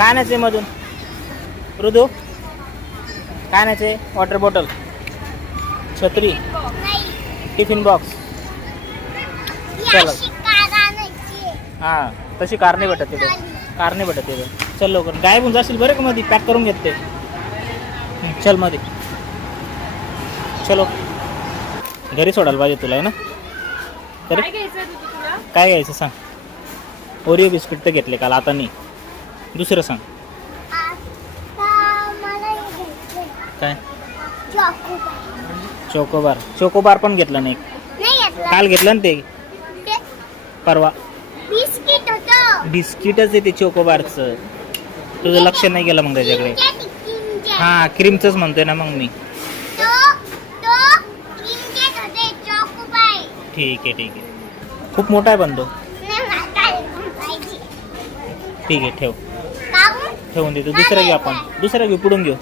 काय नाहीच मधून ऋतू काय नाहीच वॉटर बॉटल छत्री टिफिन बॉक्स चल हां तशी कार नाही भेटत तिथे कार नाही भेटत तिथे चल लवकर गायब होऊन जाशील बरं का मध्ये पॅक करून घेते चल मध्ये चलो घरी सोडायला पाहिजे तुला आहे ना तरी काय घ्यायचं सांग ओरिओ बिस्किट तर घेतले काल आता नाही दुसरं सांग काय चोकोबार पण घेतला नाही काल घेतलं ना ते परवा बिस्किटच आहे ते चोकोबारचं तुझं लक्ष नाही गेलं मग त्याच्याकडे हां क्रीमचंच म्हणतोय ना मग मी ठीक आहे खूप मोठा आहे पण तो ठीक आहे ठेवून देतो दुसरं घेऊ आपण दुसरं घेऊ पुढून घेऊ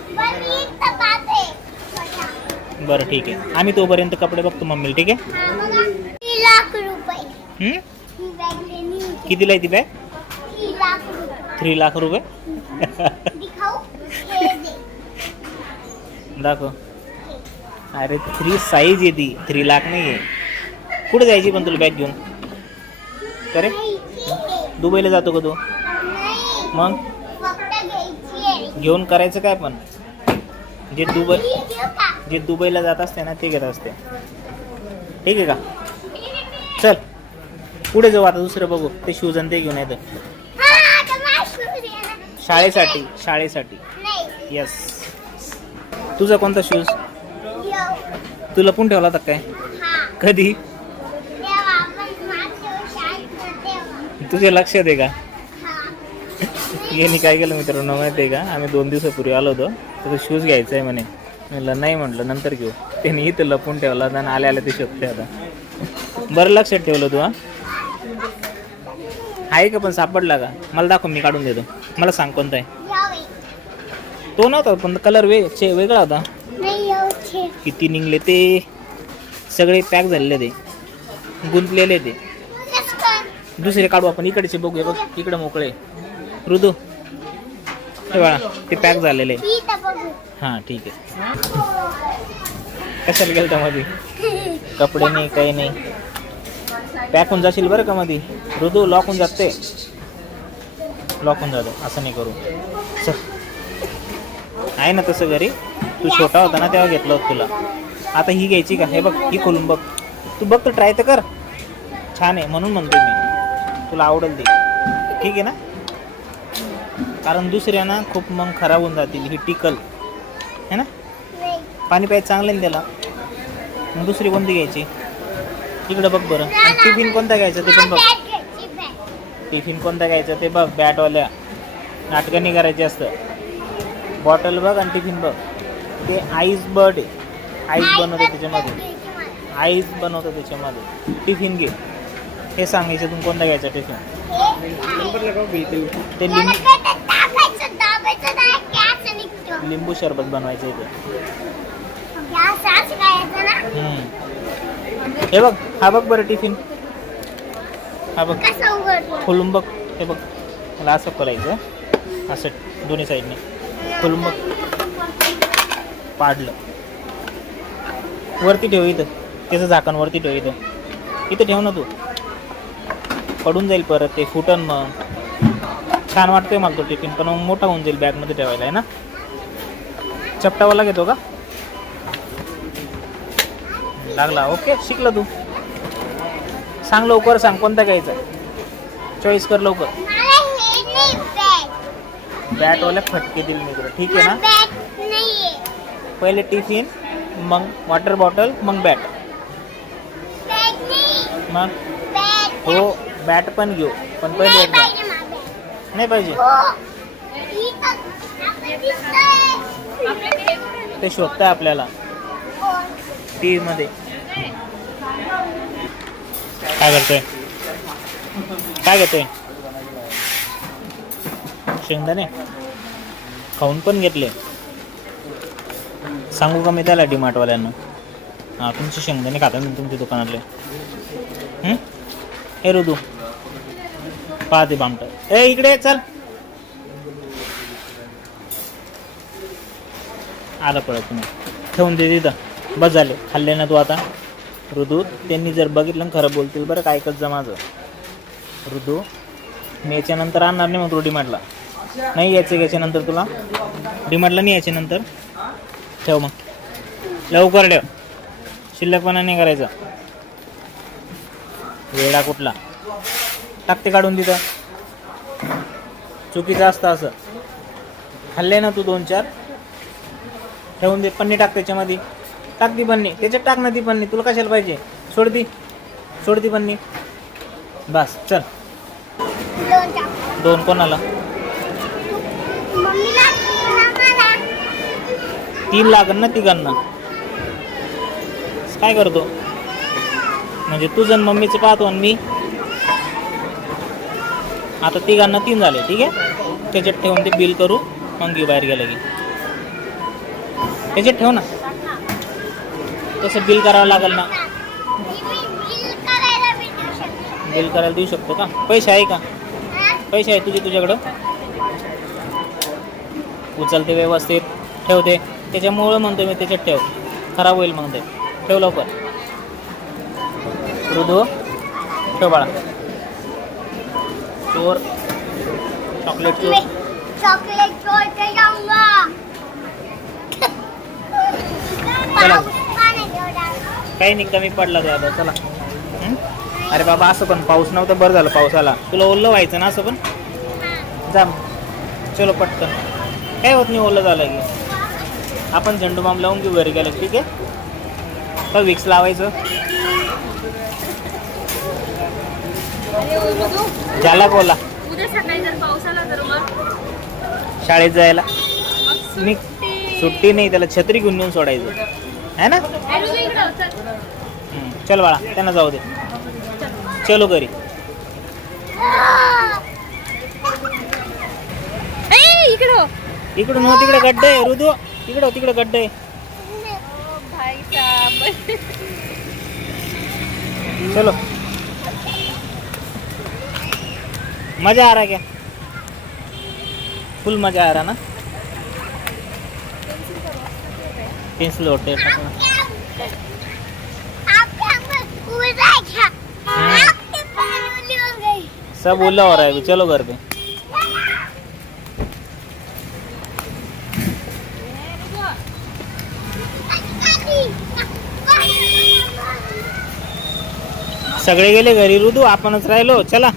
बरं ठीक आहे आम्ही तोपर्यंत कपडे बघतो मम्मीला ठीक आहे 3 कितीला आहे ती बॅग 3 लाख रुपये दाखव अरे 3 साईज आहे ती 3 लाख नाही आहे कुठे जायची पण तुला बॅग घेऊन अरे दुबईला जातो का तू मग घेऊन करायचं काय पण जे दुबईला जात असते ना ते घेत असते ठीक आहे का चल पुढे जाऊ आता दुसरं बघू ते शूज आणि ते घेऊन येतं शाळेसाठी यस तुझा कोणता शूज तुला पण ठेवला होता काय कधी तुझे लक्षात आहे का यांनी काय केलं मित्रांनो माहिती आहे का आम्ही 2 दिवसापूर्वी आलो होतो तर शूज घ्यायचा आहे म्हणे म्हणलं नाही म्हटलं नंतर घेऊ त्याने इथं लपून ठेवला आणि आल्या ते शोधते आता बरं लक्षात ठेवलं तू आहे का पण सापडला का मला दाखव मी काढून देतो मला सांग कोणता आहे तो नव्हता पण कलर वेगळा होता किती निघले ते सगळे पॅक झालेले ते गुंतलेले ते दुसरे काढू आपण इकडचे बघूया बघ इकडे मोकळे ऋतू हे बघा ते पॅक झालेले हां ठीक आहे कशाला गेलं त्यामध्ये कपडे नाही काही नाही पॅक होऊन जाशील बरं का मध्ये ऋतू लॉक होऊन जाते लॉक होऊन जातो असं नाही करू चल आहे ना तसं घरी तू छोटा होता ना तेव्हा घेतलं होतं तुला आता ही घ्यायची का हे बघ ही खोलून बघ तू बघ तर ट्राय तर कर छान आहे म्हणून म्हणतो मी तुला आवडेल ती ठीक आहे ना कारण दुसऱ्या ना खूप मग खराब होऊन जातील ही टिकल है ना पाणी प्यायचं चांगलं ना त्याला मग दुसरी कोणती घ्यायची इकडं बघ बरं आणि टिफिन कोणता घ्यायचा ते पण बघ टिफिन कोणता घ्यायचं ते बघ बॅटवाल्या नाटकं नाही करायची असतं बॉटल बघ आणि टिफिन बघ ते आईस बर्ड आहे आईस बनवतो त्याच्यामध्ये टिफिन घे हे सांगायचं तुम्ही कोणता घ्यायचा टिफिन ते लिंबू सरबत बनवायचं इथे हे बघ हा बघ बरं टिफिन हा बघ खोलून बघ हे बघ मला असं करायचं असं दोन्ही साईडने खोलून बघ पाडलं वरती ठेव इथं त्याचं झाकण वरती ठेव इथं ठेव ना तू पडून जाईल परत ते फुटन मग छान वाटतंय मला तो टिफिन पण मग मोठा होऊन जाईल बॅगमध्ये ठेवायला आहे ना चपटावाला घेतो का लागला ओके शिकला तू सांग लवकर सांग कोणता घ्यायचा चॉईस कर लवकर बॅटवाल्या फटके दिल मी तुला ठीक आहे ना पहिले टिफिन मग वॉटर बॉटल मग बॅट मग हो बॅट पण घेऊ पण पहिले एकदा नाही पाहिजे ते शोधताय आपल्याला टी मध्ये काय घेतोय शेंगदाणे खाऊन पण घेतले सांगू का मी त्याला डीमार्टवाल्यांना हां तुमचे शेंगदाणे खाता ना तुमच्या दुकानातले हे ऋतू पाहते बामट ए इकडे चल आलं पडत तुम्ही ठेवून दे तिथं. बस झाले, खाल्ले ना तू आता. ऋतू त्यांनी जर बघितलं ना खरं बोलतील बरं काय, ऐकत जा माझं. ऋतू मी याच्यानंतर आणणार नाही मग तू डीमार्टला. नाही यायचं याच्यानंतर तुला डीमार्टला नाही याच्यानंतर. ठेव मग लवकर ठेव, शिल्लकपणा नाही करायचा. वेडा कुठला, टाकते काढून तिथं. चुकीचं असतं असं. खाल्ले ना तू 2-4, ठेवून दे. पन्नी टाक त्याच्यामध्ये, टाक ती पन्नी त्याच्यात, टाक ना ती पन्नी. तुला कशाला पाहिजे, सोड ती पन्नी. बस चल. 2 कोणाला, 3 लागन ना तिघांना. काय करतो म्हणजे तुझं आणि मम्मीचं पाहतो आणि मी. आता तिघांना 3 झाले, ठीक आहे. त्याच्यात ठेवून ते बिल करू, मग घेऊ बाहेर गेलं की. त्याच्यात ठेव ना, तसं बिल करावं लागेल ना. बिल करायला देऊ शकतो का? पैसे आहे का? पैसे आहे तुझ्याकडं? उचलते व्यवस्थित, ठेवते. त्याच्यामुळं म्हणतो मी त्याच्यात ठेव, खराब होईल मग ते. ठेव लवकर. ऋतू ठेव बाळा. चोर, चॉकलेट चोर. चला काही नाही, कमी पडला तो आता. चला. अरे बाबा असं पण पाऊस नव्हतं, बरं झालं पाऊस आला. तुला ओल्लं व्हायचं ना असं पण. जा चलो पटकन, काय होत नाही ओलं झालं की. आपण झेंडू बाम लावून घेऊ घरी गेलं, ठीक आहे. तर विक्स लावायचं. झाला बोला. उद्या सकाळी जर पाऊस आला तर मग शाळेत जायला मी सुट्टी नाही, त्याला छत्री घेऊन येऊन सोडायचं आहे ना. चल बाळा, त्यांना जाऊ दे. चलो घरी. इकडून हो, तिकडे गड्डे आहे ऋतू. तिकडे गड्डे आहे. चलो, मजा आ रहा क्या? फुल मजा आ रहा ना. पेंसिल होते सब ओला हो रहा है अभी. चलो घर पे. सगळे गेले घरी ऋतू, आपणच राहिलो. चला.